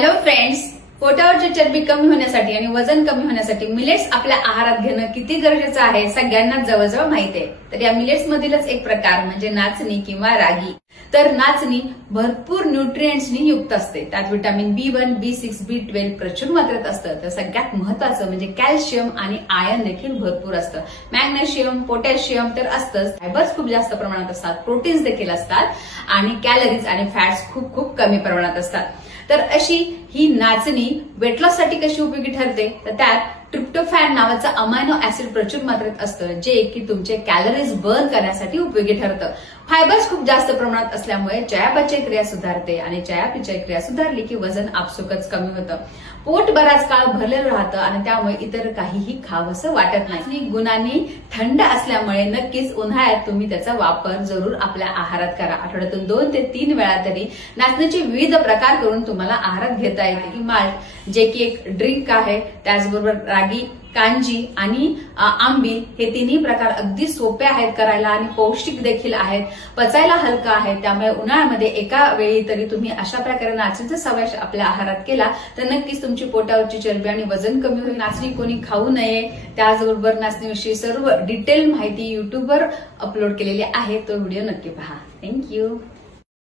Hello friends, पोटावरची चरबी कमी होण्यासाठी आणि वजन कमी होण्यासाठी मिलेट्स आपल्या आहारात घेणं किती गरजेचं आहे सगळ्यांनाच जवळजवळ माहिती आहे। तर या मिलेट्स मधीलच एक प्रकार म्हणजे नाचणी किंवा रागी। तर नाचणी भरपूर न्यूट्रिएंट्सनी युक्त असते। त्यात व्हिटॅमिन B1, B6, B12 प्रचुर मात्रेत असतं। तर सगळ्यात महत्त्वाचं म्हणजे कॅल्शियम आणि आयर्न देखील भरपूर असतं। मॅग्नेशियम, पोटॅशियम तर असतंच, फायबर्स खूप जास्त प्रमाणात असतात, प्रोटीन्स देखील असतात आणि कॅलरीज आणि फॅट्स खूप खूप कमी प्रमाणात असतात। तर अशी ही नाचणी वेट लॉस साठी कशी उपयोगी ठरते, तर त्यात ट्रिप्टोफॅन नावाचं अमायनो ऍसिड प्रचुर मात्रेत असतं, जे की तुमचे कॅलरीज बर्न करण्यासाठी उपयोगी ठरतं। फायबर्स खूप जास्त प्रमाणात असल्यामुळे चयापचय क्रिया सुधारते आणि चयापचय क्रिया सुधारली की वजन आपसुकच कमी होतं। पोट बराच काळ भरलेलं राहतं आणि त्यामुळे इतर काहीही खावंसं वाटत नाही। गुणांनी थंड असल्यामुळे नक्कीच उन्हाळ्यात तुम्ही त्याचा वापर जरूर आपल्या आहारात करा। आठवड्यातून 2 ते 3 वेळा तरी नाचणीचे विविध प्रकार करून तुम्हाला आहारात घेता येते। माल्ट जे की एक ड्रिंक आहे, त्याचबरोबर रागी, कांजी आणि आंबील हे तिन्ही प्रकार अगदी सोपे आहेत करायला आणि पौष्टिक देखील आहेत, पचायला हलका आहे। त्यामुळे उन्हाळ्यामध्ये एका वेळी तरी तुम्ही अशा प्रकारे नाचणीचा समावेश आपल्या आहारात केला तर नक्कीच तुमची पोटावरची चरबी आणि वजन कमी होईल। नाचणी कोणी खाऊ नये, त्याचबरोबर नाचणीविषयी सर्व डिटेल माहिती युट्यूबवर अपलोड केलेली आहे, तो व्हिडिओ नक्की पहा। थँक्यू।